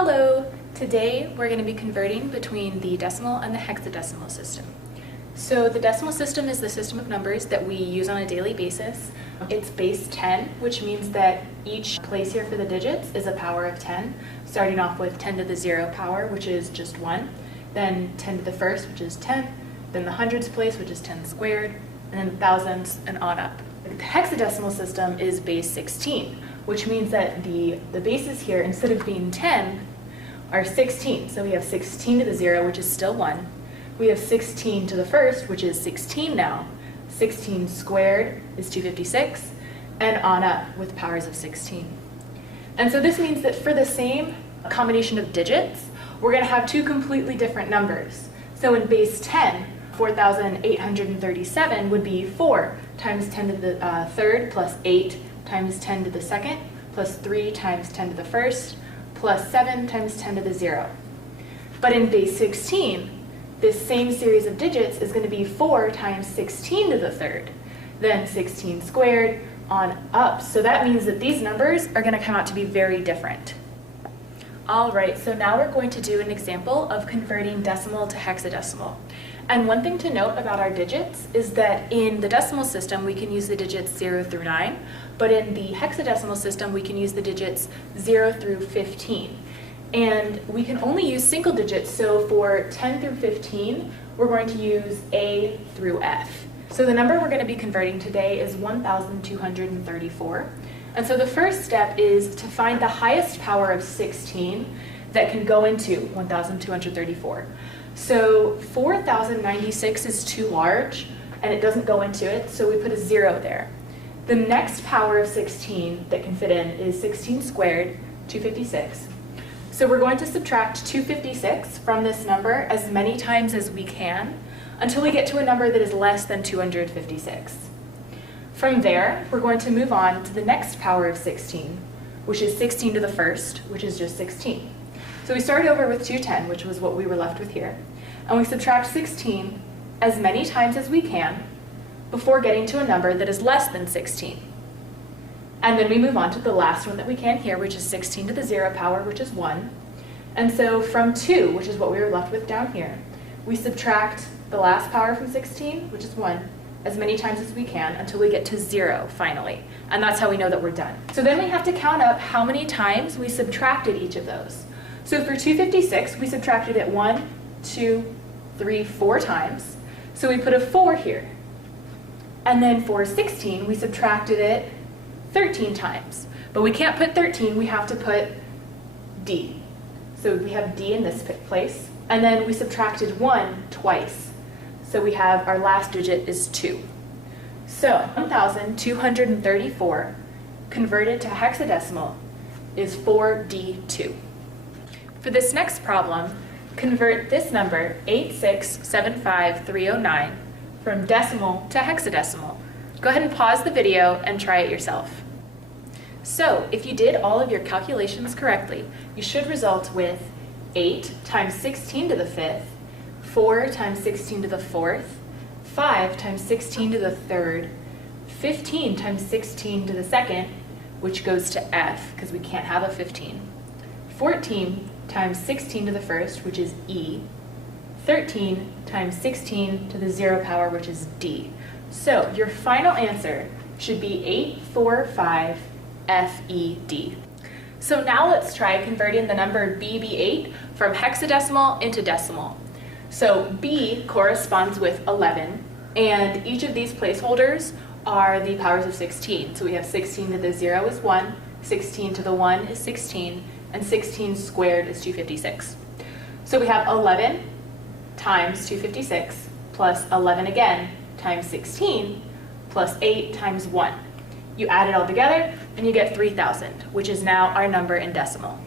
Hello! Today we're going to be converting between the decimal and the hexadecimal system. So the decimal system is the system of numbers that we use on a daily basis. It's base 10, which means that each place here for the digits is a power of 10, starting off with 10 to the 0 power, which is just 1, then 10 to the first, which is 10, then the hundreds place, which is 10 squared, and then the thousands, and on up. The hexadecimal system is base 16, which means that the bases here, instead of being 10, are 16. So we have 16 to the 0, which is still 1. We have 16 to the first, which is 16 now. 16 squared is 256, and on up with powers of 16. And so this means that for the same combination of digits, we're going to have two completely different numbers. So in base 10, 4,837 would be 4 times 10 to the third plus 8 times 10 to the second plus 3 times 10 to the first plus 7 times 10 to the 0. But in base 16, this same series of digits is going to be 4 times 16 to the third, then 16 squared on up. So that means that these numbers are going to come out to be very different. All right, so now we're going to do an example of converting decimal to hexadecimal. And one thing to note about our digits is that in the decimal system, we can use the digits 0 through 9, but in the hexadecimal system, we can use the digits 0 through 15. And we can only use single digits, so for 10 through 15, we're going to use A through F. So the number we're going to be converting today is 1,234. And so the first step is to find the highest power of 16 that can go into 1,234. So 4,096 is too large, and it doesn't go into it, so we put a 0 there. The next power of 16 that can fit in is 16 squared, 256. So we're going to subtract 256 from this number as many times as we can until we get to a number that is less than 256. From there, we're going to move on to the next power of 16, which is 16 to the first, which is just 16. So we start over with 210, which was what we were left with here, and we subtract 16 as many times as we can before getting to a number that is less than 16. And then we move on to the last one that we can here, which is 16 to the 0 power, which is 1. And so from 2, which is what we were left with down here, we subtract the last power from 16, which is 1, as many times as we can until we get to 0 finally. And that's how we know that we're done. So then we have to count up how many times we subtracted each of those. So for 256, we subtracted it 1, 2, 3, 4 times. So we put a 4 here. And then for 16, we subtracted it 13 times. But we can't put 13, we have to put D. So we have D in this place. And then we subtracted 1 twice. So we have our last digit is 2. So 1,234 converted to hexadecimal is 4D2. For this next problem, convert this number 8675309 from decimal to hexadecimal. Go ahead and pause the video and try it yourself. So if you did all of your calculations correctly, you should result with 8 times 16 to the 5th, 4 times 16 to the 4th, 5 times 16 to the 3rd, 15 times 16 to the 2nd, which goes to F because we can't have a 15, 14 times 16 to the 1st, which is E, 13 times 16 to the 0 power, which is D. So your final answer should be 845FED. So now let's try converting the number BB8 from hexadecimal into decimal. So B corresponds with 11, and each of these placeholders are the powers of 16. So we have 16 to the 0 is 1, 16 to the 1 is 16, and 16 squared is 256. So we have 11 times 256 plus 11 again times 16 plus 8 times 1. You add it all together and you get 3,000, which is now our number in decimal.